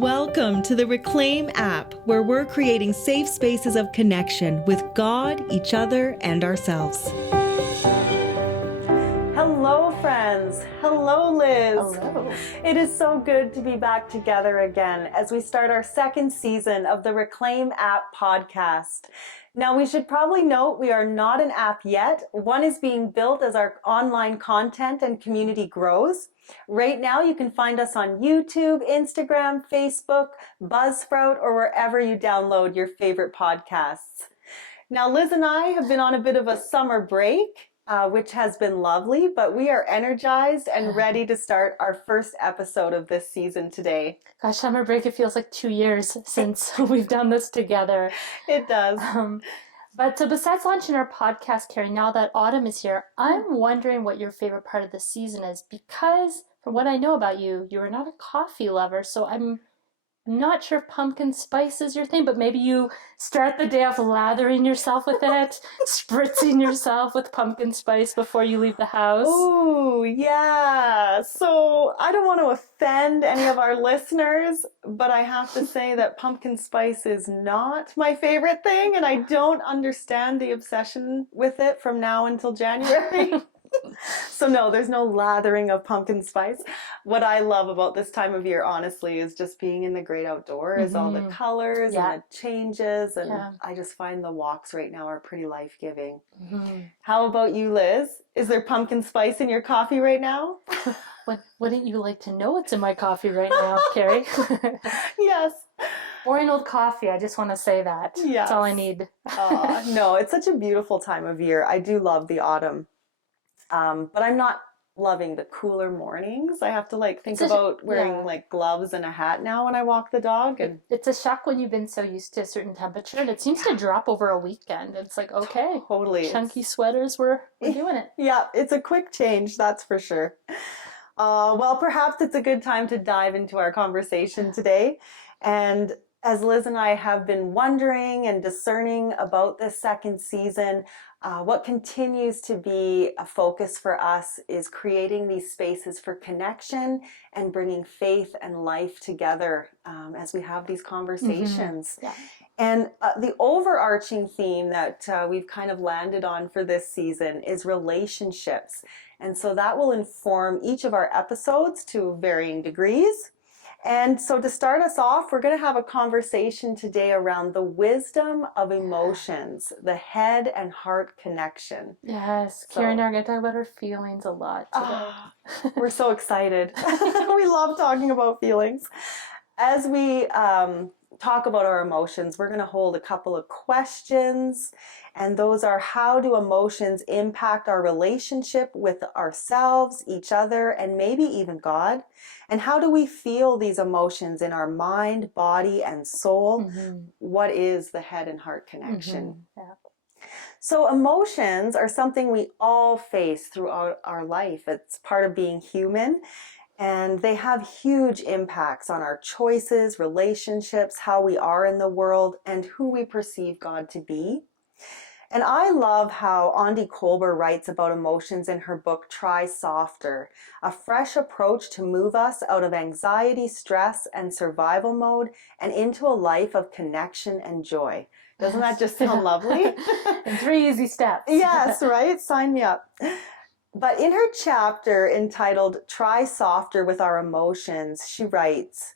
Welcome to the RmA&x app, where we're creating safe spaces of connection with God, each other, and ourselves. Hello, friends. Hello, Liz. Hello. It is so good to be back together again as we start our second season of the RmA&x app podcast. Now, we should probably note we are not an app yet. One is being built as our online content and community grows. Right now, you can find us on YouTube, Instagram, Facebook, Buzzsprout, or wherever you download your favorite podcasts. Now, Liz and I have been on a bit of a summer break, which has been lovely, but we are energized and ready to start our first episode of this season today. Gosh, summer break, it feels like 2 years since we've done this together. It does. But so besides launching our podcast, Carrie, now that autumn is here, I'm wondering what your favorite part of the season is, because from what I know about you, you are not a coffee lover, so I'm not sure if pumpkin spice is your thing, but maybe you start the day off lathering yourself with it, spritzing yourself with pumpkin spice before you leave the house. Oh, yeah. So I don't want to offend any of our listeners, but I have to say that pumpkin spice is not my favorite thing, and I don't understand the obsession with it from now until January. So no, there's no lathering of pumpkin spice. What I love about this time of year, honestly, is just being in the great outdoors, all the colors and the changes. And I just find the walks right now are pretty life-giving. How about you, Liz? Is there pumpkin spice in your coffee right now? Wouldn't you like to know what's in my coffee right now, Carrie? Yes. Boring old coffee, I just want to say that. Yes. That's all I need. No, it's such a beautiful time of year. I do love the autumn. But I'm not loving the cooler mornings. I have to think about wearing gloves and a hat now when I walk the dog. And it's a shock when you've been so used to a certain temperature, and it seems to drop over a weekend. It's like, okay, totally. Chunky sweaters, we're doing it. Yeah, it's a quick change, that's for sure. Well, perhaps it's a good time to dive into our conversation today. And as Liz and I have been wondering and discerning about this second season, what continues to be a focus for us is creating these spaces for connection and bringing faith and life together as we have these conversations. Yeah. And the overarching theme that we've kind of landed on for this season is relationships. And so that will inform each of our episodes to varying degrees. And so to start us off, we're going to have a conversation today around the wisdom of emotions, the head and heart connection. Yes, Karen and I are going to talk about our feelings a lot today. We're so excited. We love talking about feelings. As we talk about our emotions, we're going to hold a couple of questions. And those are, how do emotions impact our relationship with ourselves, each other, and maybe even God? And how do we feel these emotions in our mind, body, and soul? What is the head and heart connection? So emotions are something we all face throughout our life. It's part of being human. And they have huge impacts on our choices, relationships, how we are in the world, and who we perceive God to be. And I love how Andi Kolber writes about emotions in her book, Try Softer, a fresh approach to move us out of anxiety, stress, and survival mode and into a life of connection and joy. Doesn't that just sound lovely? And 3 easy steps. Yes, right? Sign me up. But in her chapter entitled Try Softer with Our Emotions, she writes,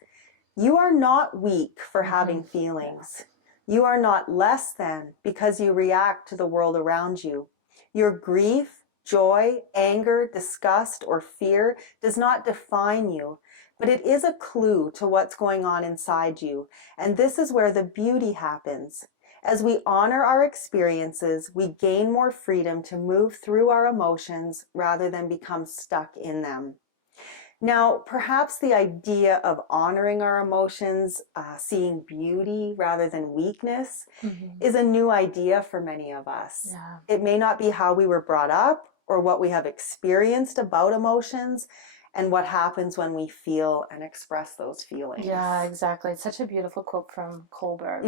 "You are not weak for having feelings. You are not less than because you react to the world around you. Your grief, joy, anger, disgust, or fear does not define you, but it is a clue to what's going on inside you. And this is where the beauty happens. As we honor our experiences, we gain more freedom to move through our emotions rather than become stuck in them." Now, perhaps the idea of honoring our emotions, seeing beauty rather than weakness, is a new idea for many of us. Yeah. It may not be how we were brought up or what we have experienced about emotions and what happens when we feel and express those feelings. Yeah, exactly. It's such a beautiful quote from Kolber.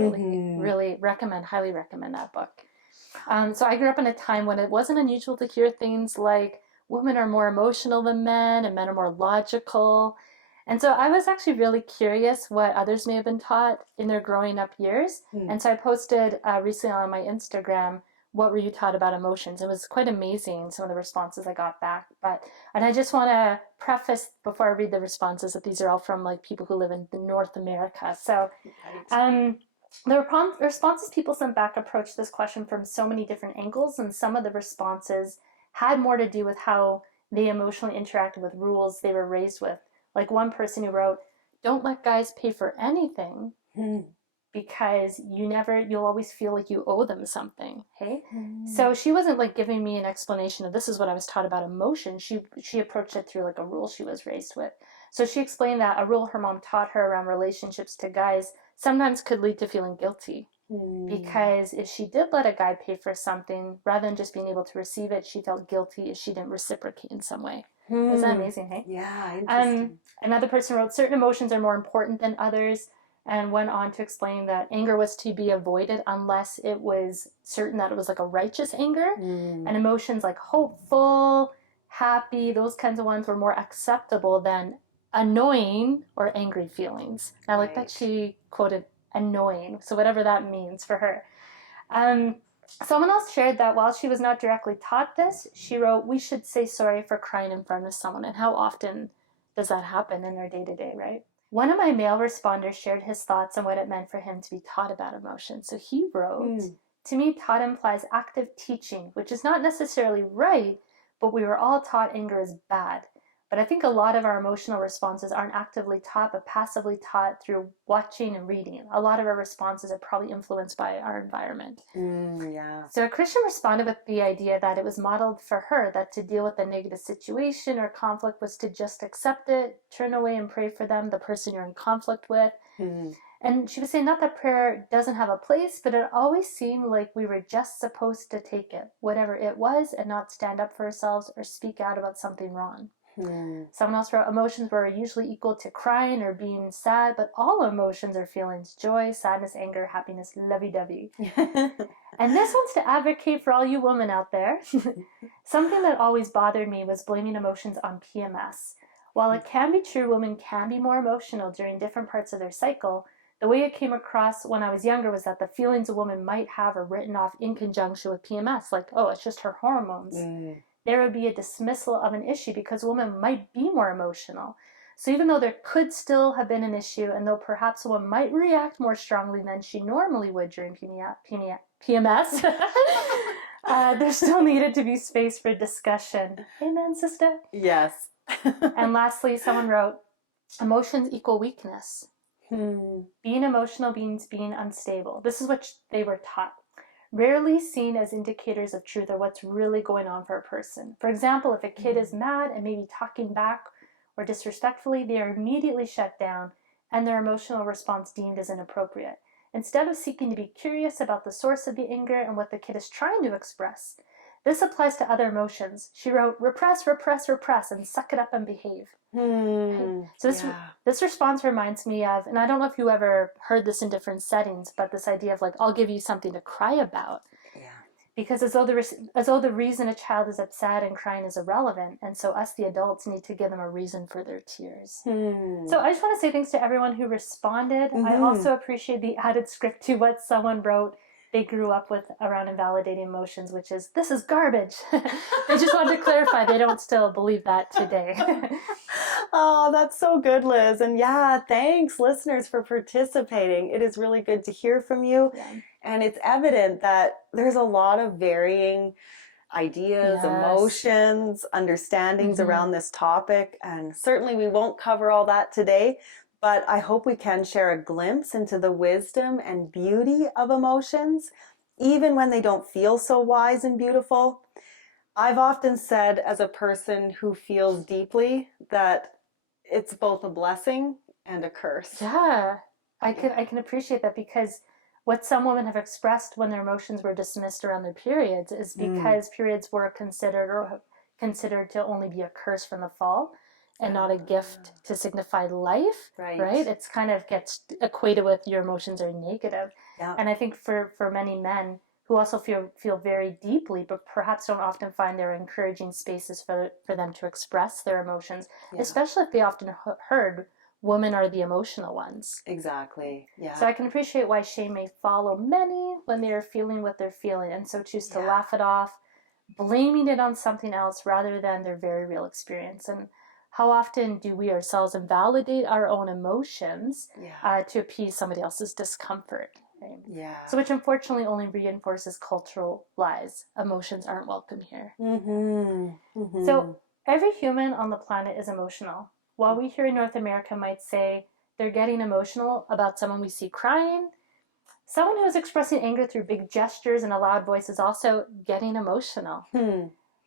Really highly recommend that book. So I grew up in a time when it wasn't unusual to hear things like women are more emotional than men and men are more logical. And so I was actually really curious what others may have been taught in their growing up years. And so I posted recently on my Instagram, what were you taught about emotions? It was quite amazing, some of the responses I got back. And I just want to preface before I read the responses that these are all from like people who live in North America. So the responses people sent back approached this question from so many different angles, and some of the responses had more to do with how they emotionally interacted with rules they were raised with. Like one person who wrote, "Don't let guys pay for anything because you'll always feel like you owe them something." Hey, so she wasn't like giving me an explanation of this is what I was taught about emotion. She approached it through like a rule she was raised with. So she explained that a rule her mom taught her around relationships to guys sometimes could lead to feeling guilty. Because if she did let a guy pay for something, rather than just being able to receive it, she felt guilty if she didn't reciprocate in some way. Isn't that amazing, hey? Yeah, interesting. Another person wrote, certain emotions are more important than others, and went on to explain that anger was to be avoided unless it was certain that it was like a righteous anger. And emotions like hopeful, happy, those kinds of ones were more acceptable than annoying or angry feelings. And I like that she quoted annoying, so whatever that means for her. Someone else shared that while she was not directly taught this, she wrote, "We should say sorry for crying in front of someone." And how often does that happen in our day-to-day, right? One of my male responders shared his thoughts on what it meant for him to be taught about emotion. So he wrote, "To me, taught implies active teaching, which is not necessarily right, but we were all taught anger is bad. But I think a lot of our emotional responses aren't actively taught, but passively taught through watching and reading. A lot of our responses are probably influenced by our environment." So a Christian responded with the idea that it was modeled for her that to deal with a negative situation or conflict was to just accept it, turn away and pray for them, the person you're in conflict with. And she was saying not that prayer doesn't have a place, but it always seemed like we were just supposed to take it, whatever it was, and not stand up for ourselves or speak out about something wrong. Someone else wrote, emotions were usually equal to crying or being sad, but all emotions are feelings: joy, sadness, anger, happiness, lovey-dovey. And this one's to advocate for all you women out there. Something that always bothered me was blaming emotions on PMS. While it can be true women can be more emotional during different parts of their cycle, the way it came across when I was younger was that the feelings a woman might have are written off in conjunction with PMS, like, oh, it's just her hormones. There would be a dismissal of an issue because a woman might be more emotional. So even though there could still have been an issue, and though perhaps a woman might react more strongly than she normally would during PMS, there still needed to be space for discussion. Amen, sister? Yes. And lastly, someone wrote, emotions equal weakness. Being emotional means being unstable. This is what they were taught. Rarely seen as indicators of truth or what's really going on for a person. For example, if a kid is mad and maybe talking back or disrespectfully, they are immediately shut down and their emotional response deemed as inappropriate. Instead of seeking to be curious about the source of the anger and what the kid is trying to express. This applies to other emotions. She wrote, repress, repress, repress, and suck it up and behave. So this response reminds me of, and I don't know if you ever heard this in different settings, but this idea of like, I'll give you something to cry about. Because as though the reason a child is upset and crying is irrelevant, and so us, the adults, need to give them a reason for their tears. So I just want to say thanks to everyone who responded. I also appreciate the added script to what someone wrote they grew up with around invalidating emotions, which is, this is garbage. They just wanted to clarify they don't still believe that today. Oh, that's so good, Liz. And yeah, thanks, listeners, for participating. It is really good to hear from you. And it's evident that there's a lot of varying ideas, emotions, understandings around this topic. And certainly we won't cover all that today, but I hope we can share a glimpse into the wisdom and beauty of emotions, even when they don't feel so wise and beautiful. I've often said, as a person who feels deeply, that it's both a blessing and a curse. Yeah, I can appreciate that, because what some women have expressed when their emotions were dismissed around their periods is because periods were considered to only be a curse from the fall and not a gift to signify life, right? It's kind of gets equated with your emotions are negative. And I think for many men who also feel very deeply, but perhaps don't often find there encouraging spaces for them to express their emotions, especially if they often heard women are the emotional ones. Exactly. Yeah. So I can appreciate why shame may follow many when they are feeling what they're feeling, and so choose to laugh it off, blaming it on something else rather than their very real experience. And how often do we ourselves invalidate our own emotions to appease somebody else's discomfort? Right? Yeah. So, which unfortunately only reinforces cultural lies. Emotions aren't welcome here. So, every human on the planet is emotional. While we here in North America might say they're getting emotional about someone we see crying, someone who is expressing anger through big gestures and a loud voice is also getting emotional.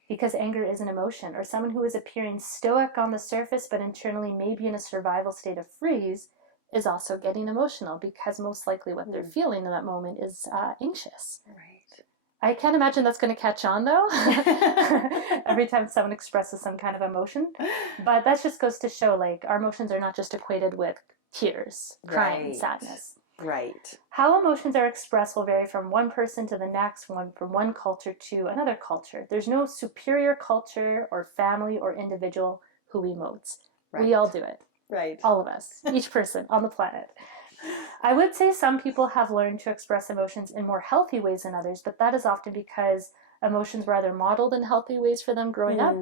Because anger is an emotion. Or someone who is appearing stoic on the surface but internally maybe in a survival state of freeze is also getting emotional, because most likely what they're feeling in that moment is anxious. Right. I can't imagine that's going to catch on, though, every time someone expresses some kind of emotion. But that just goes to show, like, our emotions are not just equated with tears, crying, sadness. Right. How emotions are expressed will vary from one person to the next, from one culture to another culture. There's no superior culture or family or individual who emotes. Right. We all do it. Right. All of us, each person on the planet. I would say some people have learned to express emotions in more healthy ways than others, but that is often because emotions were either modeled in healthy ways for them growing up,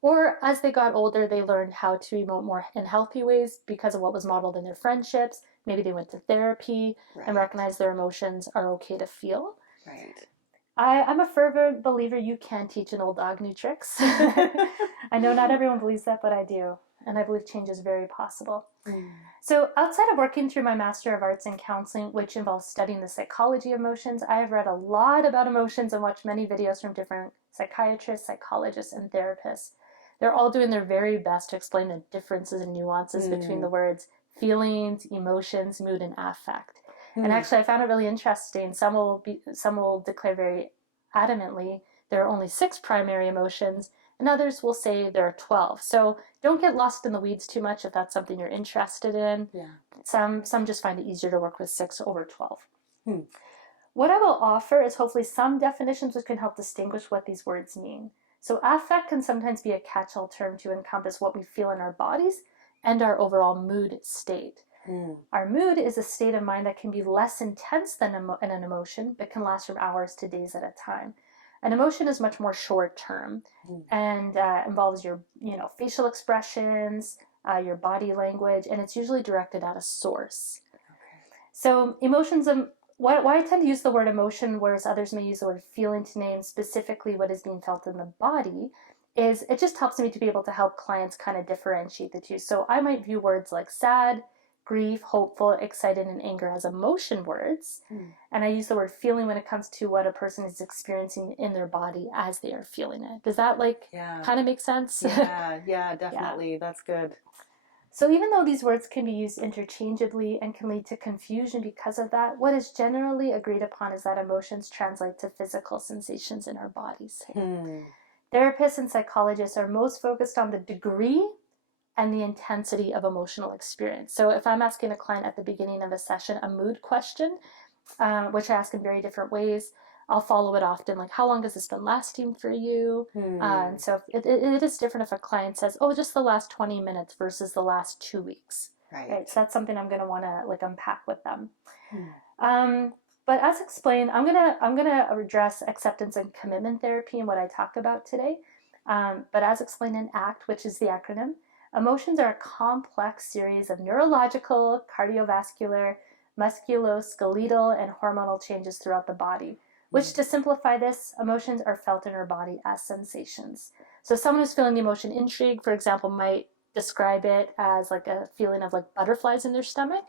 or as they got older, they learned how to emote more in healthy ways because of what was modeled in their friendships. Maybe they went to therapy and recognized their emotions are okay to feel. Right. I'm a fervent believer you can teach an old dog new tricks. I know not everyone believes that, but I do. And I believe change is very possible. So outside of working through my Master of Arts in Counseling, which involves studying the psychology of emotions, I have read a lot about emotions and watched many videos from different psychiatrists, psychologists, and therapists. They're all doing their very best to explain the differences and nuances between the words feelings, emotions, mood, and affect. And actually, I found it really interesting. Some will declare very adamantly there are only 6 primary emotions, and others will say there are 12. So don't get lost in the weeds too much if that's something you're interested in. Some just find it easier to work with 6 over 12. What I will offer is hopefully some definitions which can help distinguish what these words mean. So affect can sometimes be a catch-all term to encompass what we feel in our bodies and our overall mood state. Our mood is a state of mind that can be less intense than an emotion, but can last from hours to days at a time. An emotion is much more short term and involves your facial expressions, your body language, and it's usually directed at a source. So emotions, why I tend to use the word emotion, whereas others may use the word feeling to name specifically what is being felt in the body, is it just helps me to be able to help clients kind of differentiate the two. So I might view words like sad, grief, hopeful, excited, and anger as emotion words. And I use the word feeling when it comes to what a person is experiencing in their body as they are feeling it. Does that kind of make sense? Yeah, definitely. Yeah. That's good. So even though these words can be used interchangeably and can lead to confusion because of that, what is generally agreed upon is that emotions translate to physical sensations in our bodies. Therapists and psychologists are most focused on the degree and the intensity of emotional experience. So if I'm asking a client at the beginning of a session a mood question, which I ask in very different ways, I'll follow it often, like, how long has this been lasting for you? And so it is different if a client says, oh, just the last 20 minutes versus the last 2 weeks. Right? So that's something I'm going to want to unpack with them. But as explained, I'm gonna address acceptance and commitment therapy and what I talked about today. But as explained in ACT, which is the acronym, emotions are a complex series of neurological, cardiovascular, musculoskeletal, and hormonal changes throughout the body, which, to simplify this, emotions are felt in our body as sensations. So someone who's feeling the emotion intrigue, for example, might describe it as like a feeling of like butterflies in their stomach.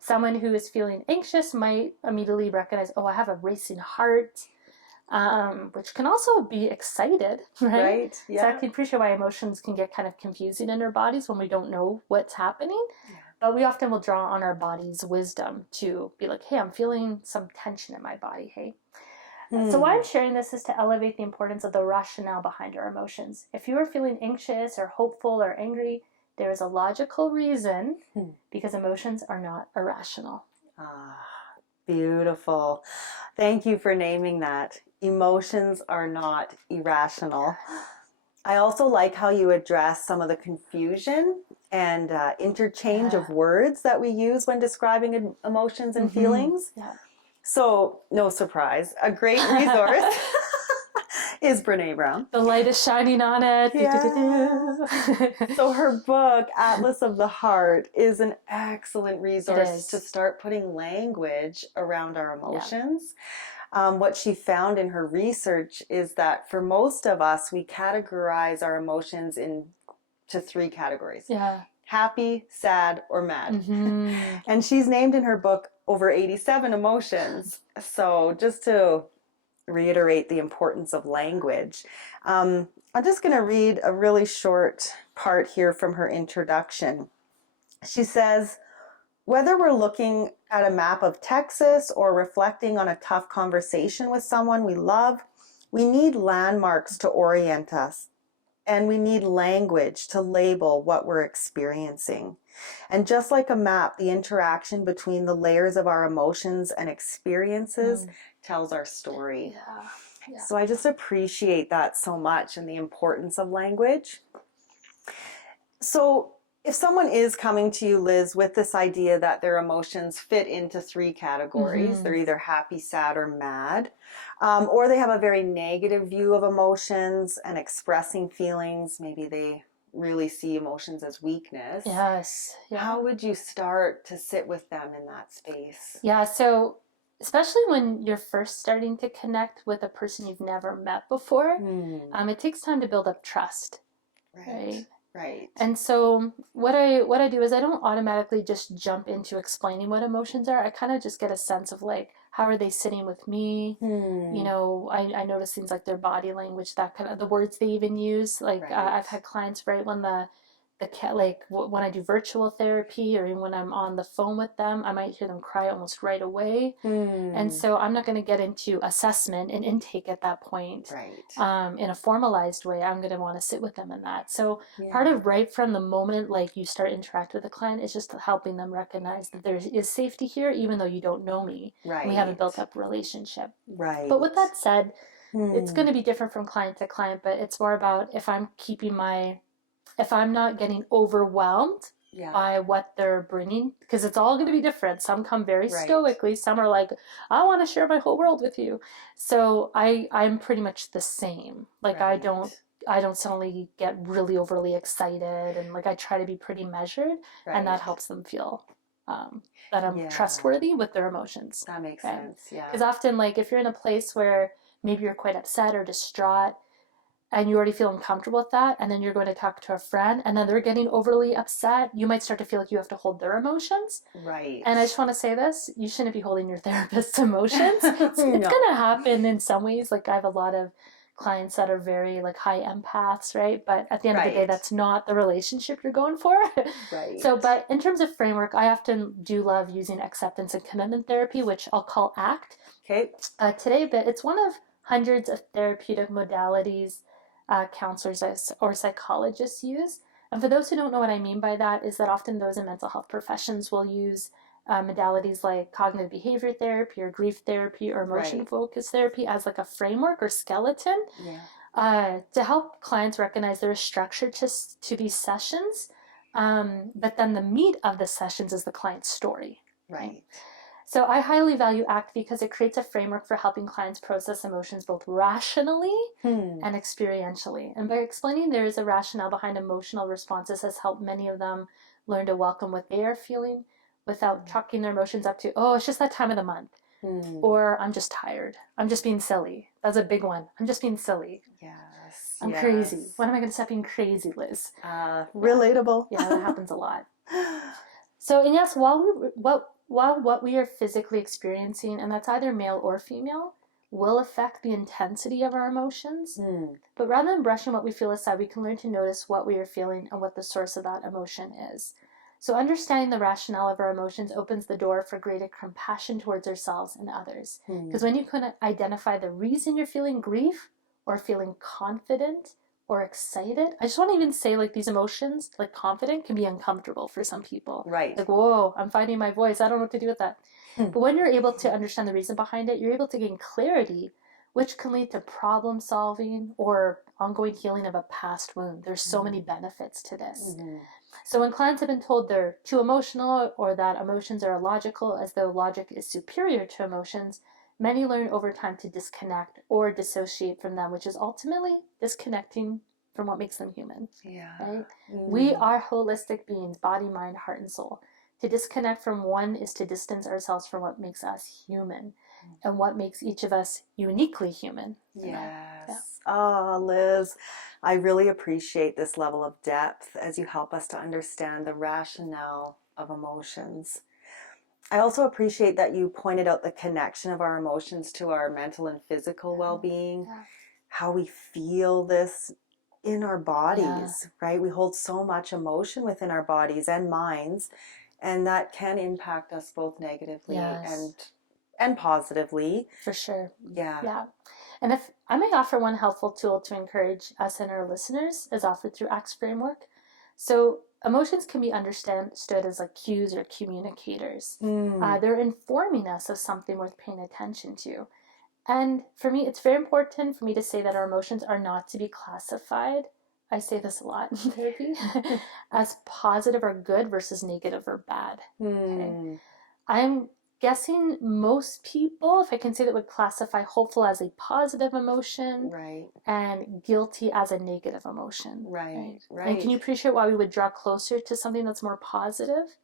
Someone who is feeling anxious might immediately recognize, oh, I have a racing heart. Which can also be excited, right? So I can appreciate why emotions can get kind of confusing in our bodies when we don't know what's happening. But we often will draw on our body's wisdom to be like, hey, I'm feeling some tension in my body, hey. So why I'm sharing this is to elevate the importance of the rationale behind our emotions. If you are feeling anxious or hopeful or angry, there is a logical reason because emotions are not irrational. Beautiful. Thank you for naming that. Emotions are not irrational. I also like how you address some of the confusion and interchange of words that we use when describing emotions and feelings. Yeah. So, no surprise, a great resource is Brene Brown. The light is shining on it. Yeah. So her book, Atlas of the Heart, is an excellent resource to start putting language around our emotions. What she found in her research is that for most of us, we categorize our emotions into 3 categories. Yeah. Happy, sad, or mad. Mm-hmm. And she's named in her book over 87 emotions. So just to reiterate the importance of language, I'm just going to read a really short part here from her introduction. She says, whether we're looking at a map of Texas or reflecting on a tough conversation with someone we love, we need landmarks to orient us, and we need language to label what we're experiencing. And just like a map, the interaction between the layers of our emotions and experiences tells our story. Yeah. So I just appreciate that so much, and the importance of language. So if someone is coming to you, Liz, with this idea that their emotions fit into 3 categories, they're either happy, sad, or mad, or they have a very negative view of emotions and expressing feelings, maybe they really see emotions as weakness. Yes. Yeah. How would you start to sit with them in that space? Yeah, so especially when you're first starting to connect with a person you've never met before, it takes time to build up trust. Right. And so what I do is I don't automatically just jump into explaining what emotions are. I kind of just get a sense of like, how are they sitting with me? You know, I notice things like their body language, that kind of, the words they even use. Like I've had clients, right, when when I do virtual therapy or even when I'm on the phone with them, I might hear them cry almost right away. And so I'm not going to get into assessment and intake at that point. In a formalized way. I'm going to want to sit with them in that. So part of right from the moment like you start interacting with the client is just helping them recognize that there is safety here, even though you don't know me. We haven't built up a relationship. But with that said, it's going to be different from client to client, but it's more about if I'm not getting overwhelmed by what they're bringing, because it's all going to be different. Some come very stoically. Some are like, I want to share my whole world with you. So I'm pretty much the same. Like I don't suddenly get really overly excited, and like I try to be pretty measured, and that helps them feel that I'm trustworthy with their emotions. That makes sense. Yeah. Because often, like if you're in a place where maybe you're quite upset or distraught, and you already feel uncomfortable with that, and then you're going to talk to a friend, and then they're getting overly upset, you might start to feel like you have to hold their emotions. And I just want to say this, you shouldn't be holding your therapist's emotions. It's going to happen in some ways. Like I have a lot of clients that are very like high empaths, right? But at the end of the day, that's not the relationship you're going for. So, but in terms of framework, I often do love using acceptance and commitment therapy, which I'll call ACT today, but it's one of hundreds of therapeutic modalities counselors or psychologists use. And for those who don't know what I mean by that, is that often those in mental health professions will use modalities like cognitive behavior therapy or grief therapy or emotion focused therapy as like a framework or skeleton to help clients recognize there is structure to these sessions, but then the meat of the sessions is the client's story. So I highly value ACT because it creates a framework for helping clients process emotions both rationally and experientially. And by explaining there is a rationale behind emotional responses has helped many of them learn to welcome what they are feeling without chalking their emotions up to, oh, it's just that time of the month. Or I'm just tired. I'm just being silly. That's a big one. I'm just being silly. I'm crazy. When am I going to stop being crazy, Liz? Relatable. Yeah, that happens a lot. So, and yes, while what we are physically experiencing, and that's either male or female, will affect the intensity of our emotions. But rather than brushing what we feel aside, we can learn to notice what we are feeling and what the source of that emotion is. So understanding the rationale of our emotions opens the door for greater compassion towards ourselves and others. Because when you can identify the reason you're feeling grief or feeling confident or excited, I just want to even say like these emotions, like confident, can be uncomfortable for some people. Like, whoa, I'm finding my voice. I don't know what to do with that. But when you're able to understand the reason behind it, you're able to gain clarity, which can lead to problem solving or ongoing healing of a past wound. There's so many benefits to this. So when clients have been told they're too emotional or that emotions are illogical, as though logic is superior to emotions, many learn over time to disconnect or dissociate from them, which is ultimately disconnecting from what makes them human. Yeah. Right? We are holistic beings, body, mind, heart, and soul. To disconnect from one is to distance ourselves from what makes us human and what makes each of us uniquely human. Yes. Oh, Liz, I really appreciate this level of depth as you help us to understand the rationale of emotions. I also appreciate that you pointed out the connection of our emotions to our mental and physical well-being, how we feel this in our bodies, right? We hold so much emotion within our bodies and minds, and that can impact us both negatively and positively. For sure. Yeah. And if I may offer one helpful tool to encourage us and our listeners, as offered through ACTS framework. So emotions can be understood as like cues or communicators. They're informing us of something worth paying attention to. And for me, it's very important for me to say that our emotions are not to be classified, I say this a lot in therapy, as positive or good versus negative or bad. Okay? I'm guessing most people, if I can say that, would classify hopeful as a positive emotion, and guilty as a negative emotion. Right. And can you appreciate why we would draw closer to something that's more positive?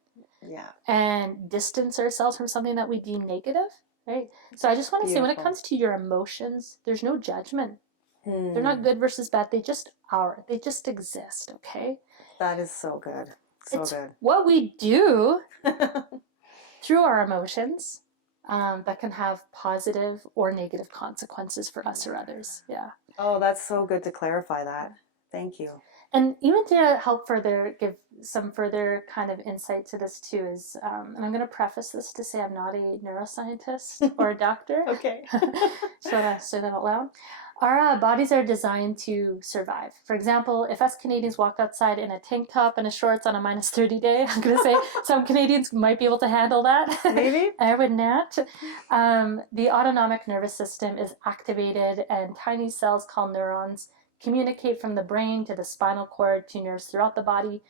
Yeah. And distance ourselves from something that we deem negative? Right? So I just want to say, when it comes to your emotions, there's no judgment. They're not good versus bad. They just are. They just exist, okay? That is so good. So it's good. what we do through our emotions that can have positive or negative consequences for us or others. Yeah. Oh, that's so good to clarify that. Thank you. And even to help further give some further kind of insight to this too is, and I'm going to preface this to say I'm not a neuroscientist or a doctor. Okay. Should I say that out loud? Our bodies are designed to survive. For example, if us Canadians walked outside in a tank top and a shorts on a -30 day, I'm going to say some Canadians might be able to handle that. Maybe. I would not. The autonomic nervous system is activated, and tiny cells called neurons communicate from the brain to the spinal cord to nerves throughout the body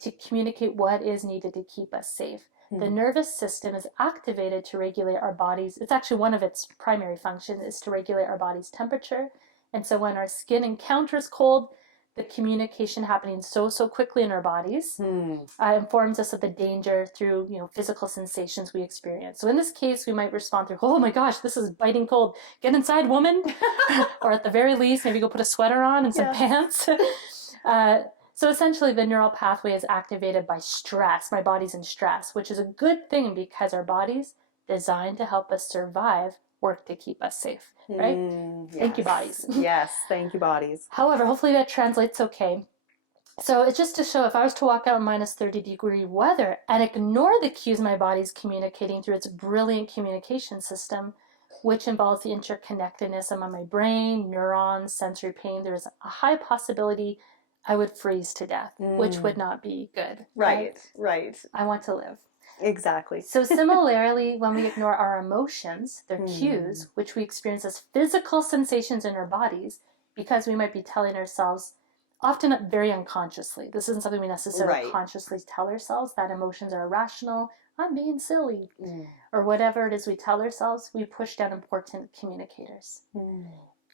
to communicate what is needed to keep us safe. The nervous system is activated to regulate our bodies. It's actually one of its primary functions is to regulate our body's temperature. And so when our skin encounters cold, the communication happening so quickly in our bodies informs us of the danger through physical sensations we experience. So in this case, we might respond through, oh my gosh, this is biting cold. Get inside, woman. Or at the very least, maybe go put a sweater on and some pants. So essentially, the neural pathway is activated by stress. My body's in stress, which is a good thing because our body's designed to help us survive, work to keep us safe, right? Thank you, bodies. Yes, thank you, bodies. However, hopefully that translates okay. So it's just to show, if I was to walk out in -30-degree weather and ignore the cues my body's communicating through its brilliant communication system, which involves the interconnectedness among my brain, neurons, sensory pain, there's a high possibility I would freeze to death, which would not be good. Right. I want to live. Exactly. So similarly, when we ignore our emotions, their cues, which we experience as physical sensations in our bodies, because we might be telling ourselves, often very unconsciously, this isn't something we necessarily consciously tell ourselves, that emotions are irrational, I'm being silly, or whatever it is we tell ourselves, we push down important communicators.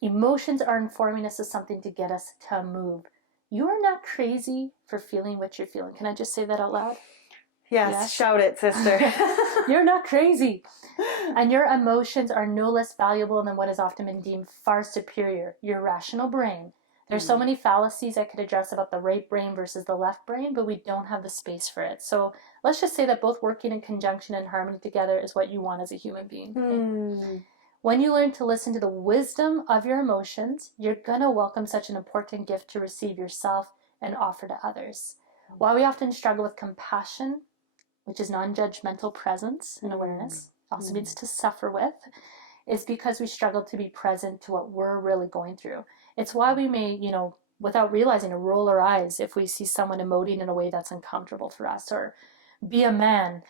Emotions are informing us of something to get us to move. You are not crazy for feeling what you're feeling. Can I just say that out loud? Yes. Shout it, sister. You're not crazy. And your emotions are no less valuable than what has often been deemed far superior, your rational brain. There's so many fallacies I could address about the right brain versus the left brain, but we don't have the space for it. So let's just say that both working in conjunction and harmony together is what you want as a human being. When you learn to listen to the wisdom of your emotions, you're going to welcome such an important gift to receive yourself and offer to others. While we often struggle with compassion, which is non-judgmental presence and awareness, also means to suffer with, is because we struggle to be present to what we're really going through. It's why we may, without realizing, roll our eyes if we see someone emoting in a way that's uncomfortable for us, or be a man,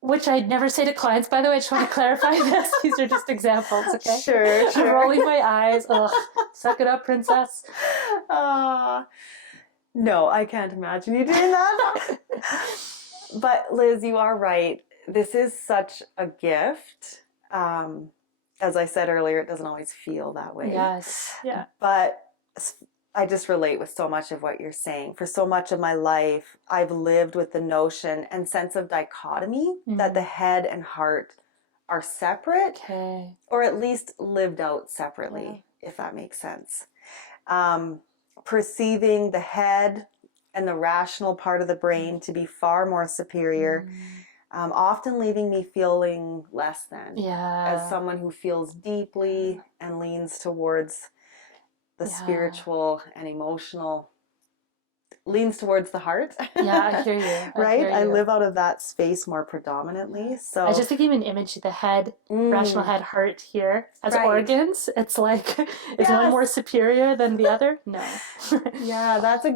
which I'd never say to clients, by the way. I just want to clarify this. These are just examples, okay? Sure. I'm rolling my eyes. Ugh, suck it up, princess. No, I can't imagine you doing that. But Liz, you are right. This is such a gift. As I said earlier, it doesn't always feel that way. Yes. Yeah. But I just relate with so much of what you're saying. For so much of my life, I've lived with the notion and sense of dichotomy that the head and heart are separate, Okay. or at least lived out separately, if that makes sense. Perceiving the head and the rational part of the brain to be far more superior, often leaving me feeling less than, as someone who feels deeply and leans towards the spiritual and emotional, leans towards the heart. Yeah, I hear you. Right? I live out of that space more predominantly. So I just think even image the head, rational head, heart here as organs. It's like, is one more superior than the other? No. Yeah, that's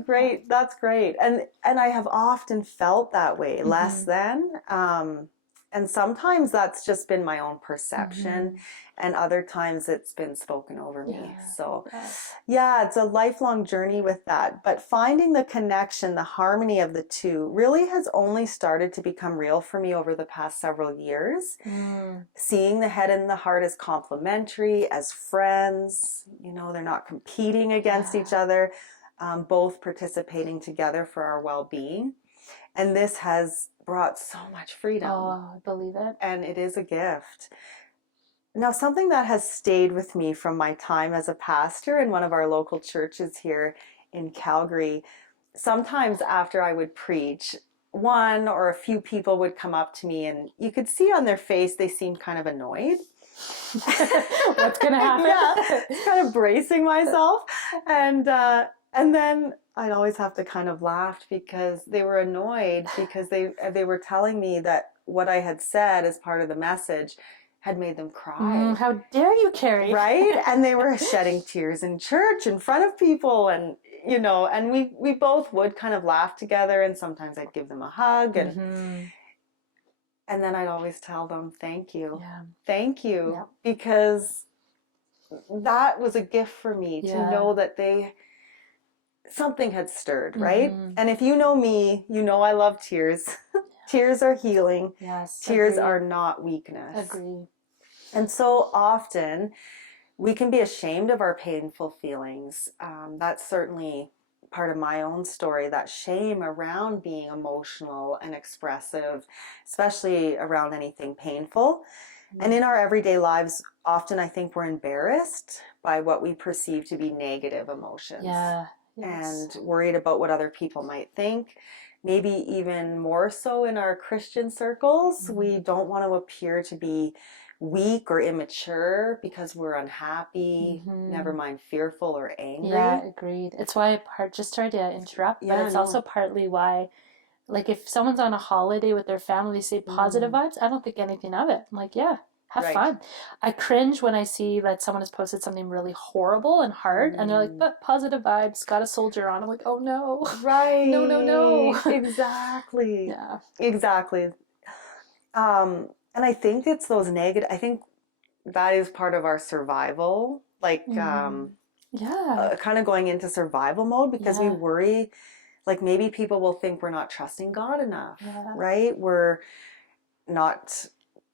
great. And I have often felt that way, less than. And sometimes that's just been my own perception, and other times it's been spoken over me. So yeah, it's a lifelong journey with that. But finding the connection, the harmony of the two really has only started to become real for me over the past several years. Seeing the head and the heart as complementary, as friends, they're not competing against each other, both participating together for our well-being. And this has brought so much freedom. Oh, I believe it. And it is a gift. Now, something that has stayed with me from my time as a pastor in one of our local churches here in Calgary, sometimes after I would preach, one or a few people would come up to me, and you could see on their face they seemed kind of annoyed. What's going to happen? Yeah, kind of bracing myself. And then I'd always have to kind of laugh because they were annoyed because they were telling me that what I had said as part of the message had made them cry. How dare you, Carrie? Right? And they were shedding tears in church in front of people, and and we both would kind of laugh together, and sometimes I'd give them a hug, and then I'd always tell them, thank you. Yeah. Thank you. Because that was a gift for me to know that something had stirred, right? And if you know me, you know I love tears. Tears are healing. Yes. Tears are not weakness. Agree. And so often we can be ashamed of our painful feelings. That's certainly part of my own story, that shame around being emotional and expressive, especially around anything painful. And in our everyday lives, often I think we're embarrassed by what we perceive to be negative emotions. Yeah. And worried about what other people might think. Maybe even more so in our Christian circles. We don't want to appear to be weak or immature because we're unhappy, never mind fearful or angry. Yeah, agreed. It's why just sorry to interrupt, but it's also partly why, like, if someone's on a holiday with their family, they say positive vibes, I don't think anything of it. I'm like, yeah, have fun. I cringe when I see that someone has posted something really horrible and hard, and they're like, but positive vibes, got a soldier on. I'm like, oh no. Right. No. Exactly. Yeah. Exactly. And I think it's those negative, I think that is part of our survival, like kind of going into survival mode, because we worry, like maybe people will think we're not trusting God enough, right? We're not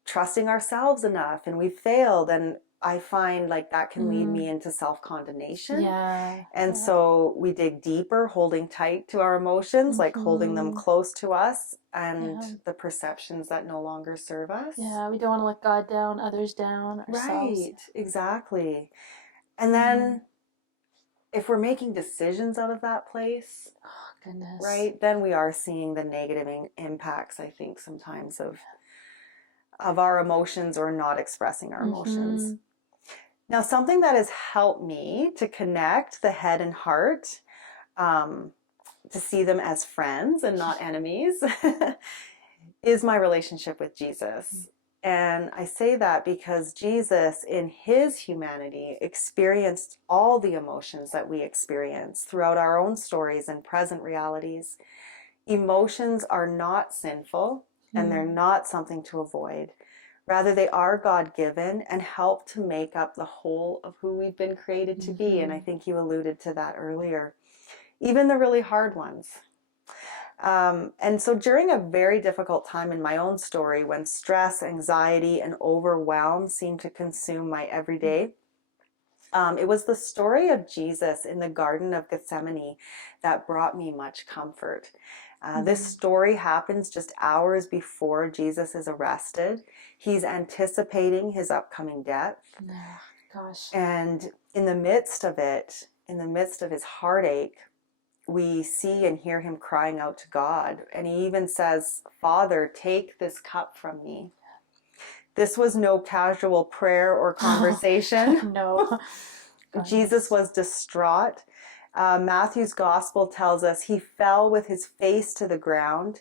trusting ourselves enough, and we've failed. And I find like that can lead me into self-condemnation. And so we dig deeper, holding tight to our emotions, like holding them close to us, and the perceptions that no longer serve us. Yeah, we don't want to let God down, others down, ourselves. Right, exactly. And then if we're making decisions out of that place, right, then we are seeing the negative impacts, I think, sometimes of our emotions, or not expressing our emotions. Now, something that has helped me to connect the head and heart, to see them as friends and not enemies, is my relationship with Jesus. And I say that because Jesus, in his humanity, experienced all the emotions that we experience throughout our own stories and present realities. Emotions are not sinful, and they're not something to avoid. Rather, they are God-given and help to make up the whole of who we've been created to be. And I think you alluded to that earlier. even the really hard ones. And so during a very difficult time in my own story, when stress, anxiety, and overwhelm seemed to consume my everyday, it was the story of Jesus in the Garden of Gethsemane that brought me much comfort. This story happens just hours before Jesus is arrested. He's anticipating his upcoming death. Gosh. And in the midst of it, in the midst of his heartache, we see and hear him crying out to God. And he even says, "Father, take this cup from me." This was no casual prayer or conversation. No. Jesus was distraught. Matthew's gospel tells us he fell with his face to the ground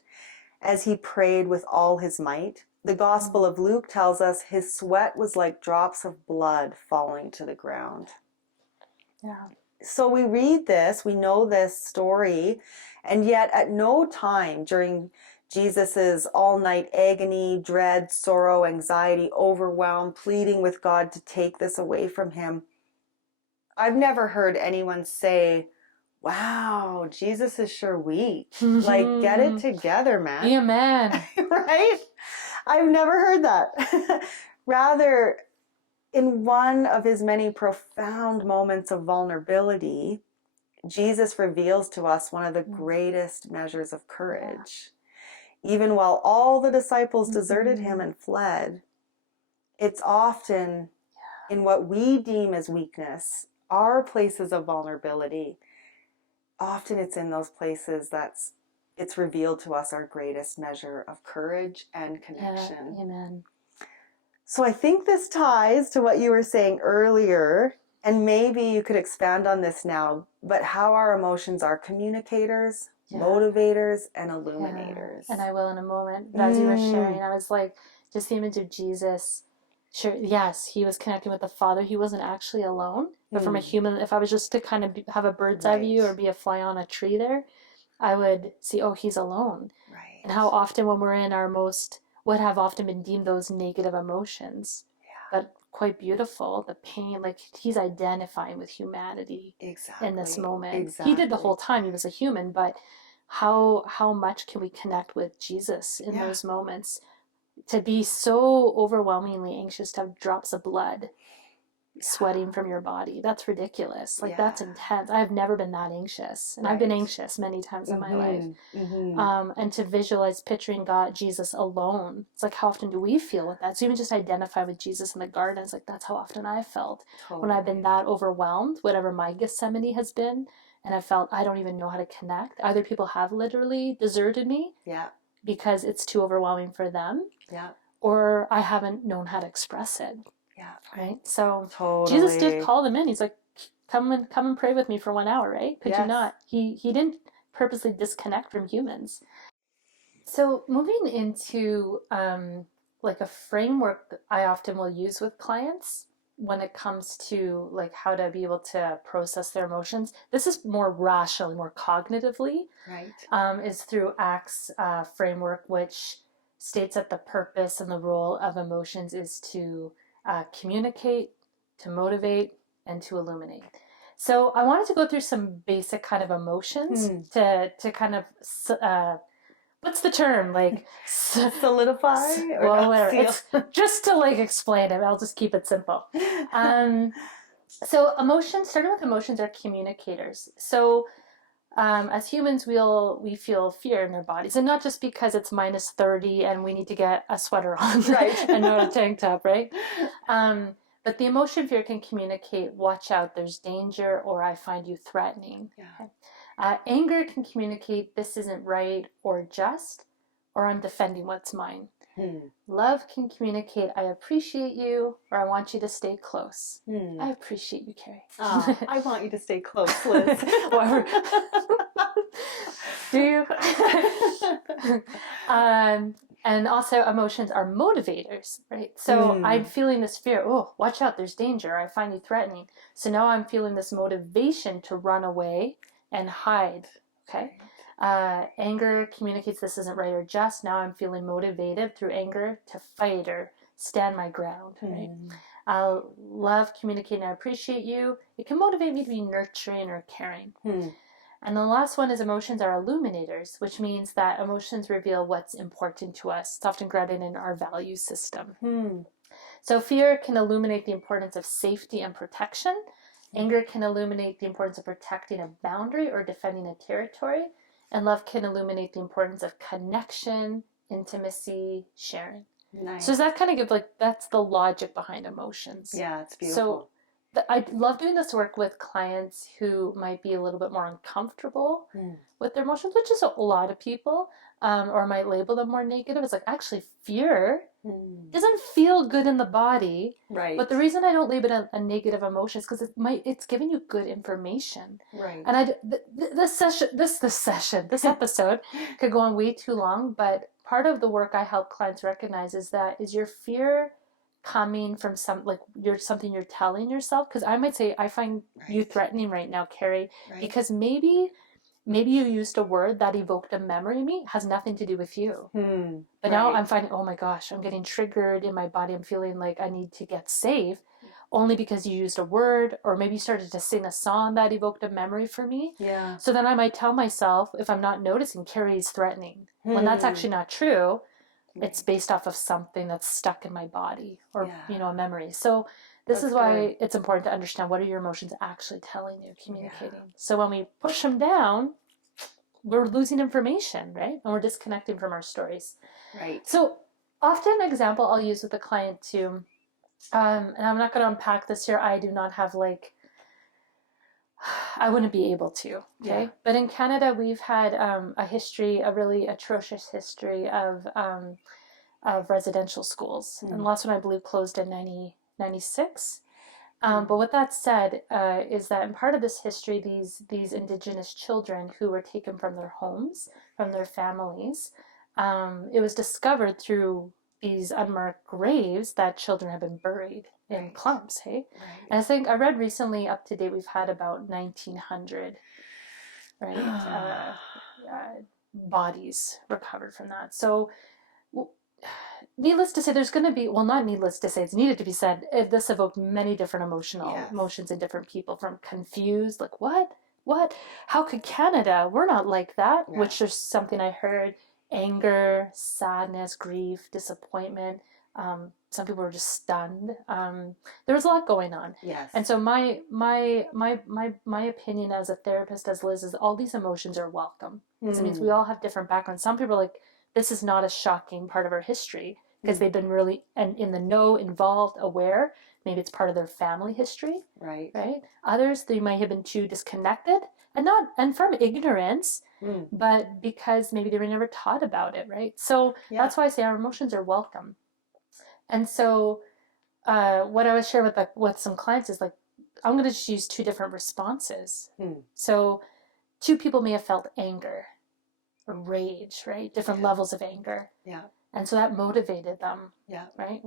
as he prayed with all his might. The Gospel of Luke tells us his sweat was like drops of blood falling to the ground. Yeah. So we read this, we know this story, and yet at no time during Jesus's all-night agony, dread, sorrow, anxiety, overwhelm, pleading with God to take this away from him, I've never heard anyone say, "Wow, Jesus is sure weak. Like, get it together, man." Be a man. Right? I've never heard that. Rather, in one of his many profound moments of vulnerability, Jesus reveals to us one of the greatest measures of courage. Even while all the disciples deserted him and fled, it's often in what we deem as weakness, our places of vulnerability, often it's in those places it's revealed to us our greatest measure of courage and connection. Yeah, amen. So I think this ties to what you were saying earlier, and maybe you could expand on this now, but how our emotions are communicators, motivators, and illuminators. And I will in a moment. But as you were sharing, I was like, just the image of Jesus. Sure, yes, he was connecting with the Father. He wasn't actually alone. But from a human, if I was just to kind of have a bird's eye view or be a fly on a tree there, I would see, oh, he's alone. Right. And how often when we're in our what have often been deemed those negative emotions, but quite beautiful, the pain, like he's identifying with humanity in this moment. He did the whole time. He was a human, but how much can we connect with Jesus in those moments? To be so overwhelmingly anxious to have drops of blood sweating from your body, that's ridiculous. Like that's intense. I have never been that anxious, and I've been anxious many times in my life. And to visualize picturing Jesus alone, it's like, how often do we feel with that? So even just identify with Jesus in the garden, it's like that's how often I felt when I've been that overwhelmed, whatever my Gethsemane has been, and I felt I don't even know how to connect. Either people have literally deserted me because it's too overwhelming for them, or I haven't known how to express it. Right. So Jesus did call them in. He's like, come and pray with me for 1 hour, right? Could you not? He didn't purposely disconnect from humans. So moving into like a framework I often will use with clients when it comes to like how to be able to process their emotions. This is more rationally, more cognitively, is through RmA&x framework, which states that the purpose and the role of emotions is to communicate, to motivate, and to illuminate. So I wanted to go through some basic kind of emotions to kind of what's the term, like solidify or well, whatever. It's just to like explain it. I'll just keep it simple. So starting with emotions are communicators. So as humans, we feel fear in our bodies, and not just because it's minus 30 and we need to get a sweater on, and not a tank top, right? But the emotion fear can communicate, watch out, there's danger, or I find you threatening. Anger can communicate, this isn't right or just, or I'm defending what's mine. Love can communicate, I appreciate you, or I want you to stay close. I appreciate you, Carrie. I want you to stay close, Liz. Do you? And also emotions are motivators, right? So I'm feeling this fear. Oh, watch out, there's danger. I find you threatening. So now I'm feeling this motivation to run away and hide, okay? Anger communicates this isn't right or just. Now I'm feeling motivated through anger to fight or stand my ground, right? Love communicating I appreciate you. It can motivate me to be nurturing or caring. And the last one is emotions are illuminators, which means that emotions reveal what's important to us. It's often grounded in our value system. So fear can illuminate the importance of safety and protection. Anger can illuminate the importance of protecting a boundary or defending a territory. And love can illuminate the importance of connection, intimacy, sharing. Nice. So does that kind of give, like, that's the logic behind emotions. Yeah, it's beautiful. So I love doing this work with clients who might be a little bit more uncomfortable with their emotions, which is a lot of people, or might label them more negative. It's like, actually, fear doesn't feel good in the body. Right. But the reason I don't label it a negative emotion is because it's giving you good information. Right. And this episode could go on way too long, but part of the work I help clients recognize is your fear coming from something you're telling yourself? Because I might say, I find you threatening right now, Carrie, because maybe you used a word that evoked a memory in me, has nothing to do with you. But now I'm finding, oh my gosh, I'm getting triggered in my body. I'm feeling like I need to get safe, only because you used a word, or maybe you started to sing a song that evoked a memory for me. Yeah. So then I might tell myself, if I'm not noticing, Carrie's threatening, when that's actually not true. It's based off of something that's stuck in my body, or a memory. So this is why it's important to understand, what are your emotions actually telling you, communicating. So when we push them down, we're losing information, right? And we're disconnecting from our stories. Right. So often an example I'll use with a client too, and I'm not going to unpack this here. I do not have I wouldn't be able to, okay? But in Canada, we've had a history, a really atrocious history of residential schools. And the last one, I believe, closed in 1996. But with that said, is that in part of this history, these Indigenous children who were taken from their homes, from their families, it was discovered through these unmarked graves that children have been buried in clumps, hey? And I think I read recently, up to date, we've had about 1,900, bodies recovered from that. So needless to say, there's going to be, well, not needless to say, it's needed to be said, this evoked many different emotions in different people, from confused, like, what? How could Canada? We're not like that, which is something I heard, anger, sadness, grief, disappointment. Some people were just stunned. There was a lot going on. Yes. And so my opinion as a therapist, as Liz, is all these emotions are welcome. Because it means we all have different backgrounds. Some people are like, this is not a shocking part of our history, because they've been really in the know, involved, aware. Maybe it's part of their family history. Right. Others, they might have been too disconnected, and from ignorance, but because maybe they were never taught about it, right? So that's why I say our emotions are welcome. And so what I was sharing with some clients is, like, I'm going to just use two different responses. So two people may have felt anger or rage, right? Different levels of anger. Yeah. And so that motivated them. Yeah. Right?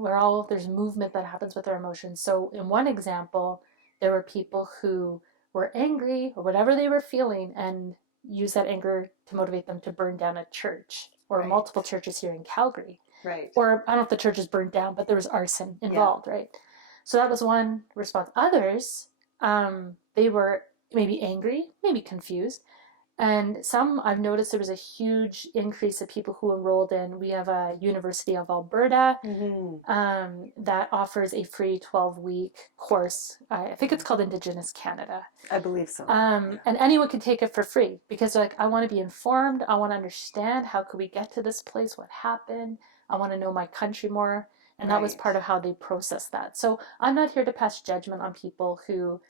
There's movement that happens with our emotions. So in one example, there were people who were angry or whatever they were feeling, and used that anger to motivate them to burn down a church, or multiple churches here in Calgary. Right. Or I don't know if the church is burned down, but there was arson involved, right? So that was one response. Others, they were maybe angry, maybe confused. And some, I've noticed there was a huge increase of people who enrolled in, we have a University of Alberta that offers a free 12-week course. I think it's called Indigenous Canada. I believe so. And anyone can take it for free, because they're like, I want to be informed. I want to understand, how could we get to this place? What happened? I want to know my country more. And that was part of how they processed that. So I'm not here to pass judgment on people who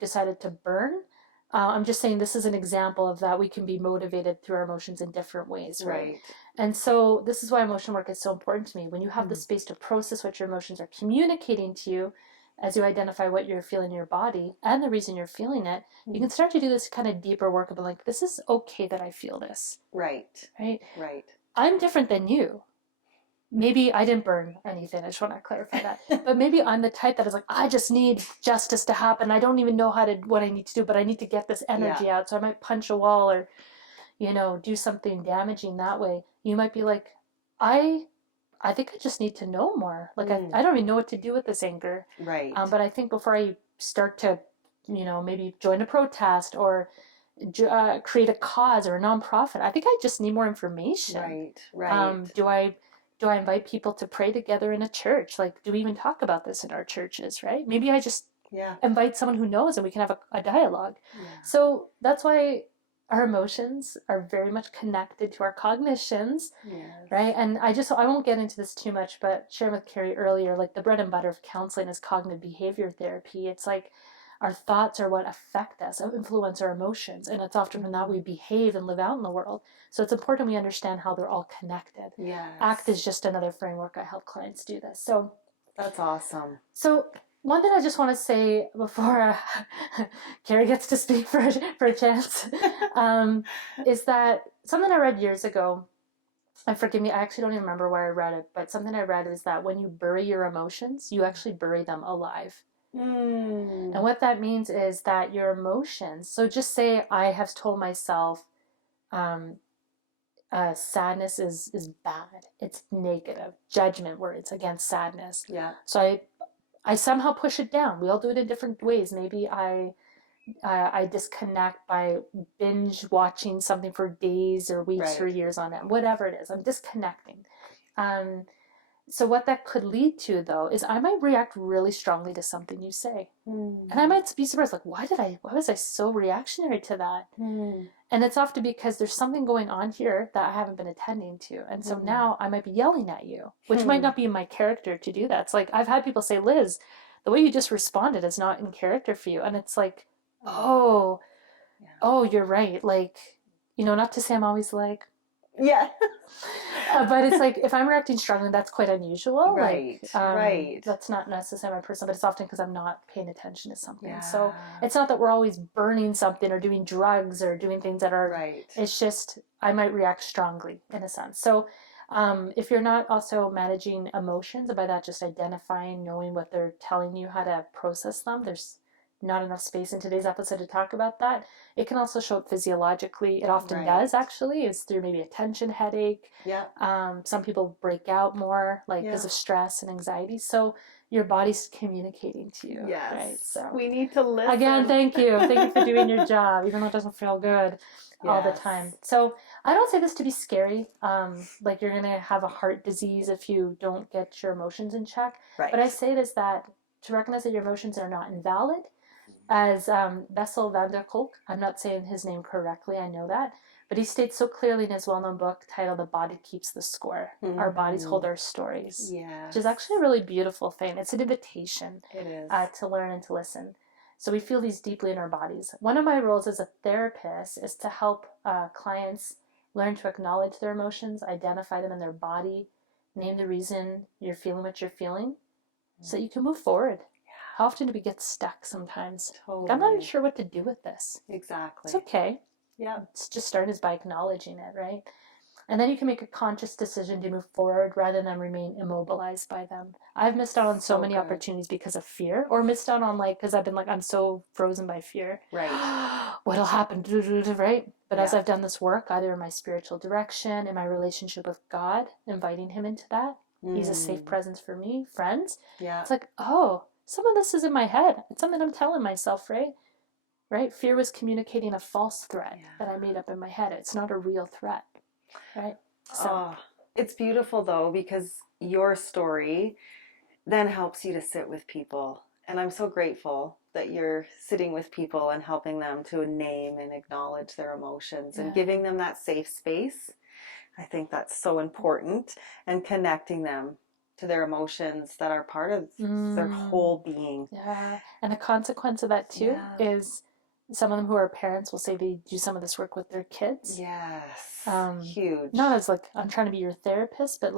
decided to burn. I'm just saying this is an example of that. We can be motivated through our emotions in different ways, right? And so this is why emotion work is so important to me. When you have the space to process what your emotions are communicating to you, as you identify what you're feeling in your body and the reason you're feeling it, you can start to do this kind of deeper work of, like, this is okay that I feel this. Right. I'm different than you. Maybe I didn't burn anything. I just want to clarify that. But maybe I'm the type that is like, I just need justice to happen. I don't even know what I need to do, but I need to get this energy out. So I might punch a wall, or, do something damaging that way. You might be like, I think I just need to know more. Like, I don't even know what to do with this anger. Right. But I think before I start to, maybe join a protest, or create a cause or a nonprofit. I think I just need more information. Do I invite people to pray together in a church? Like, do we even talk about this in our churches, right? Maybe I just invite someone who knows and we can have a dialogue. So that's why our emotions are very much connected to our cognitions, right? And I won't get into this too much, but sharing with Carrie earlier, like the bread and butter of counseling is cognitive behavior therapy. It's like our thoughts are what affect us, influence our emotions, and it's often from that we behave and live out in the world. So it's important we understand how they're all connected. ACT is just another framework I help clients do this. So that's awesome. So one thing I just want to say before Carrie gets to speak for a chance is that something I read years ago, and forgive me, I actually don't even remember where I read it, but something I read is that when you bury your emotions, you actually bury them alive. And what that means is that your emotions, so just say I have told myself sadness is bad, it's negative, judgment words against sadness. So I somehow push it down. We all do it in different ways. Maybe I disconnect by binge watching something for days or weeks or years on end, whatever it is. I'm disconnecting. So what that could lead to, though, is I might react really strongly to something you say. And I might be surprised, like, why was I so reactionary to that? And it's often because there's something going on here that I haven't been attending to. And so now I might be yelling at you, which might not be in my character to do that. It's like, I've had people say, Liz, the way you just responded is not in character for you. And it's like, oh, you're right. Like, not to say I'm always like, but it's like, if I'm reacting strongly, that's quite unusual. That's not necessarily my person, but it's often because I'm not paying attention to something. So it's not that we're always burning something or doing drugs or doing things that are, it's just, I might react strongly in a sense. So if you're not also managing emotions, and by that just identifying, knowing what they're telling you, how to process them, there's not enough space in today's episode to talk about that. It can also show up physiologically. It often does, actually. It's through maybe a tension headache. Some people break out more, because of stress and anxiety. So your body's communicating to you. Right? So we need to listen. Again, thank you. Thank you for doing your job, even though it doesn't feel good all the time. So I don't say this to be scary. Like you're going to have a heart disease if you don't get your emotions in check. But I say this that to recognize that your emotions are not invalid. As Bessel van der Kolk, I'm not saying his name correctly, I know that, but he states so clearly in his well-known book titled The Body Keeps the Score. Our bodies hold our stories, which is actually a really beautiful thing. It's an invitation to learn and to listen. So we feel these deeply in our bodies. One of my roles as a therapist is to help clients learn to acknowledge their emotions, identify them in their body, name the reason you're feeling what you're feeling, so you can move forward. How often do we get stuck sometimes? Totally. I'm not even sure what to do with this. Exactly. It's okay. It's just starting by acknowledging it, right? And then you can make a conscious decision to move forward rather than remain immobilized by them. I've missed out on so many opportunities because of fear, or missed out on because I've been I'm so frozen by fear. What'll happen, right? But as I've done this work, either in my spiritual direction, in my relationship with God, inviting him into that, he's a safe presence for me, friends. It's like, some of this is in my head. It's something I'm telling myself, right? Fear was communicating a false threat that I made up in my head. It's not a real threat, right? So it's beautiful though, because your story then helps you to sit with people. And I'm so grateful that you're sitting with people and helping them to name and acknowledge their emotions and giving them that safe space. I think that's so important, and connecting them to their emotions that are part of their whole being. And the consequence of that too is some of them who are parents will say they do some of this work with their kids. Huge. Not as I'm trying to be your therapist, but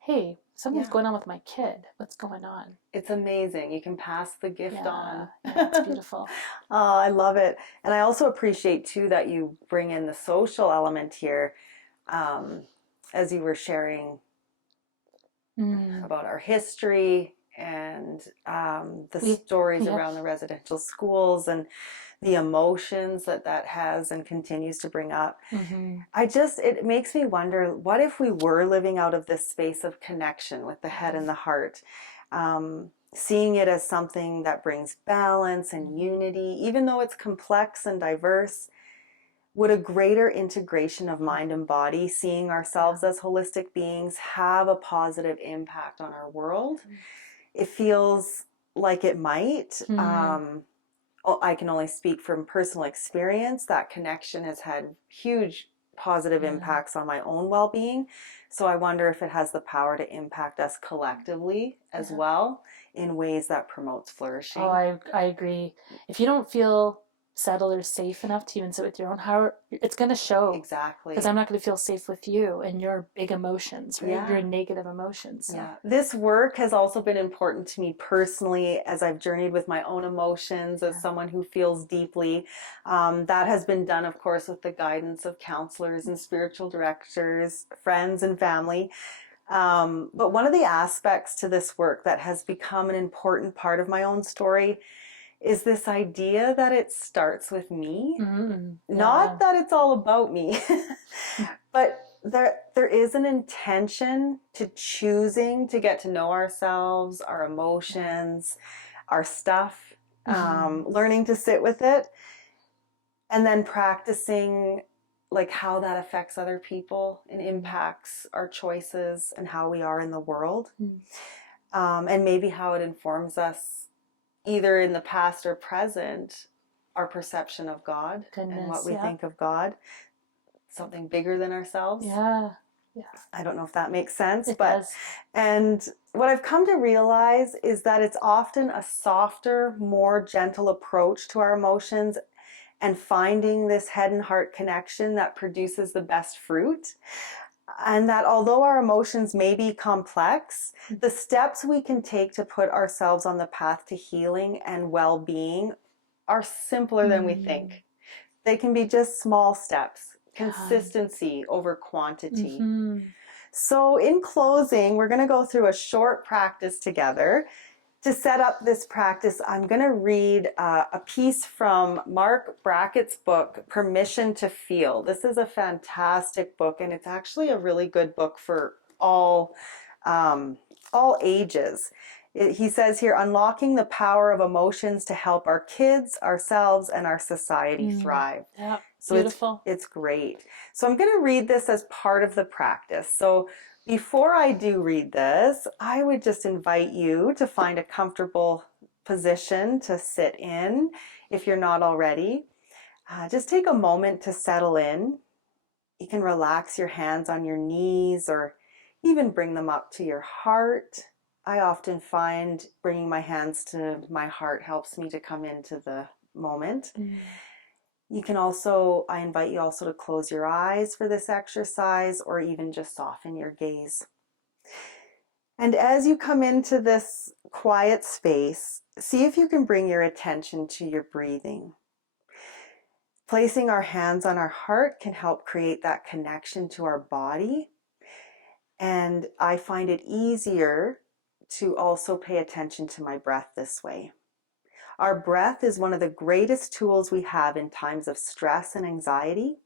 hey, something's going on with my kid. What's going on? It's amazing. You can pass the gift on. It's beautiful. I love it. And I also appreciate too that you bring in the social element here, as you were sharing about our history and the stories around the residential schools and the emotions that has and continues to bring up. It makes me wonder, what if we were living out of this space of connection with the head and the heart, seeing it as something that brings balance and unity, even though it's complex and diverse. would a greater integration of mind and body, seeing ourselves as holistic beings, have a positive impact on our world? It feels like it might. I can only speak from personal experience. That connection has had huge positive impacts on my own well-being. So I wonder if it has the power to impact us collectively as well in ways that promotes flourishing. Oh, I agree. If you don't feel settled or safe enough to even sit with your own heart, it's going to show. Exactly. Because I'm not going to feel safe with you and your big emotions, right? Yeah. Your negative emotions. So. Yeah. This work has also been important to me personally as I've journeyed with my own emotions as someone who feels deeply. That has been done, of course, with the guidance of counselors and spiritual directors, friends and family. But one of the aspects to this work that has become an important part of my own story is this idea that it starts with me. Not that it's all about me, but there is an intention to choosing to get to know ourselves, our emotions, our stuff, learning to sit with it, and then practicing like how that affects other people and impacts our choices and how we are in the world, and maybe how it informs us either in the past or present, our perception of God and what we think of God, something bigger than ourselves. Yeah. I don't know if that makes sense, It but does. And what I've come to realize is that it's often a softer, more gentle approach to our emotions and finding this head and heart connection that produces the best fruit. And that although our emotions may be complex, the steps we can take to put ourselves on the path to healing and well-being are simpler than we think. They can be just small steps, consistency over quantity. So in closing, we're going to go through a short practice together. To set up this practice, I'm going to read a piece from Mark Brackett's book, Permission to Feel. This is a fantastic book, and it's actually a really good book for all ages. He says here, unlocking the power of emotions to help our kids, ourselves, and our society thrive. Yeah, so beautiful. It's great. So I'm going to read this as part of the practice. So before I do read this, I would just invite you to find a comfortable position to sit in if you're not already. Just take a moment to settle in. You can relax your hands on your knees or even bring them up to your heart. I often find bringing my hands to my heart helps me to come into the moment. You can also, I invite you also to close your eyes for this exercise or even just soften your gaze. And as you come into this quiet space, see if you can bring your attention to your breathing. Placing our hands on our heart can help create that connection to our body. And I find it easier to also pay attention to my breath this way. Our breath is one of the greatest tools we have in times of stress and anxiety,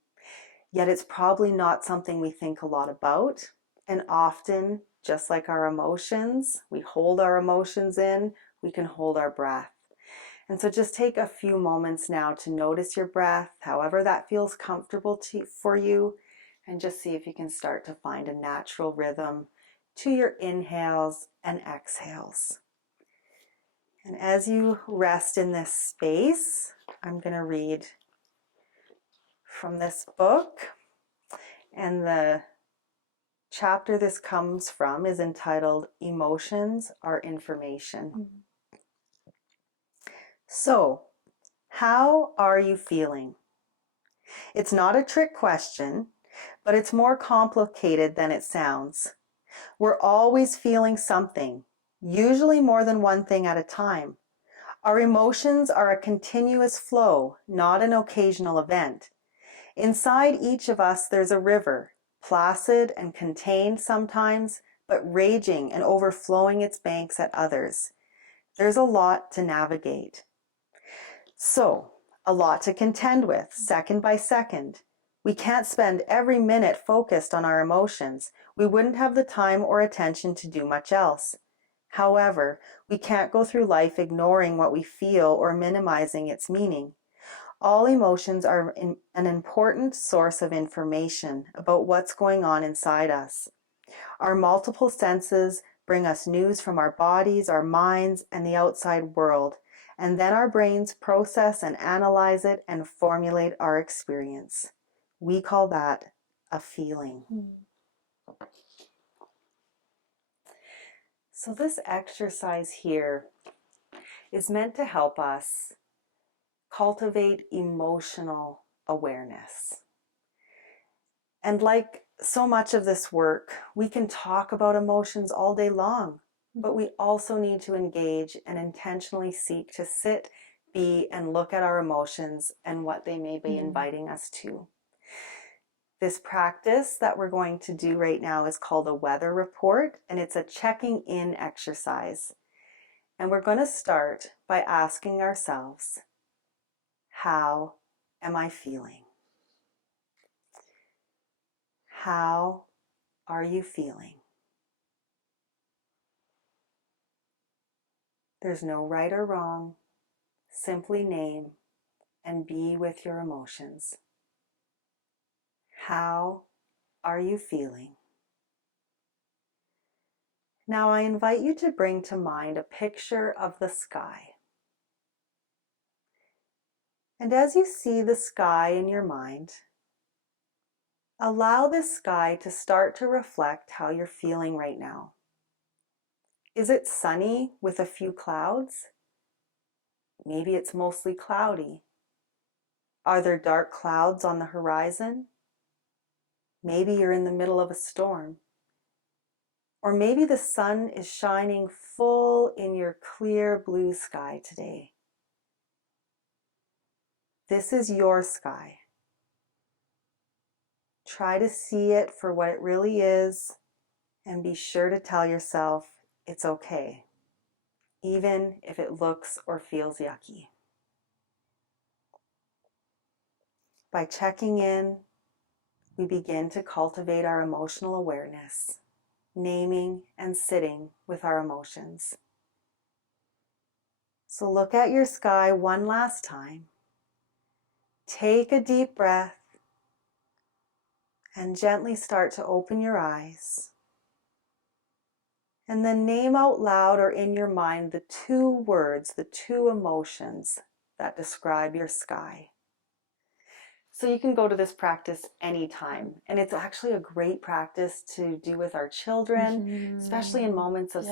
yet it's probably not something we think a lot about. And often, just like our emotions, we hold our emotions in, we can hold our breath. And so just take a few moments now to notice your breath, however that feels comfortable for you, and just see if you can start to find a natural rhythm to your inhales and exhales. And as you rest in this space, I'm going to read from this book. And the chapter this comes from is entitled Emotions Are Information. So, how are you feeling? It's not a trick question, but it's more complicated than it sounds. We're always feeling something, usually more than one thing at a time. Our emotions are a continuous flow, not an occasional event. Inside each of us, there's a river, placid and contained sometimes, but raging and overflowing its banks at others. There's a lot to navigate. So, a lot to contend with, second by second. We can't spend every minute focused on our emotions. We wouldn't have the time or attention to do much else. However, we can't go through life ignoring what we feel or minimizing its meaning. All emotions are an important source of information about what's going on inside us. Our multiple senses bring us news from our bodies, our minds, and the outside world, and then our brains process and analyze it and formulate our experience. We call that a feeling. So this exercise here is meant to help us cultivate emotional awareness. And like so much of this work, we can talk about emotions all day long, but we also need to engage and intentionally seek to sit, be, and look at our emotions and what they may be inviting us to. This practice that we're going to do right now is called a weather report, and it's a checking in exercise. And we're going to start by asking ourselves, how am I feeling? How are you feeling? There's no right or wrong. Simply name and be with your emotions. How are you feeling? Now I invite you to bring to mind a picture of the sky. And as you see the sky in your mind, allow this sky to start to reflect how you're feeling right now. Is it sunny with a few clouds? Maybe it's mostly cloudy. Are there dark clouds on the horizon? Maybe you're in the middle of a storm. Or maybe the sun is shining full in your clear blue sky today. This is your sky. Try to see it for what it really is, and be sure to tell yourself it's okay, even if it looks or feels yucky. By checking in, we begin to cultivate our emotional awareness, naming and sitting with our emotions. So look at your sky one last time. Take a deep breath and gently start to open your eyes. And then name out loud or in your mind the two words, the two emotions that describe your sky. So you can go to this practice anytime. And it's actually a great practice to do with our children, especially in moments of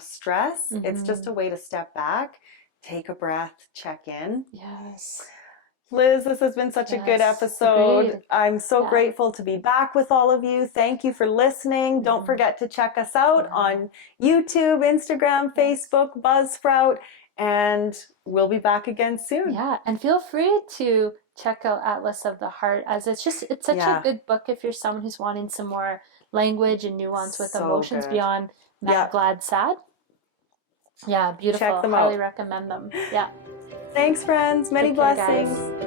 stress. It's just a way to step back, take a breath, check in. Yes. Liz, this has been such a good episode. Agreed. I'm so grateful to be back with all of you. Thank you for listening. Don't forget to check us out on YouTube, Instagram, Facebook, Buzzsprout, and we'll be back again soon. Yeah, and feel free to check out Atlas of the Heart, as it's such a good book if you're someone who's wanting some more language and nuance with emotions beyond mad, glad, sad. Yeah, beautiful. Check them Highly out. recommend them. Yeah. Thanks, friends. Many Take care, blessings. guys.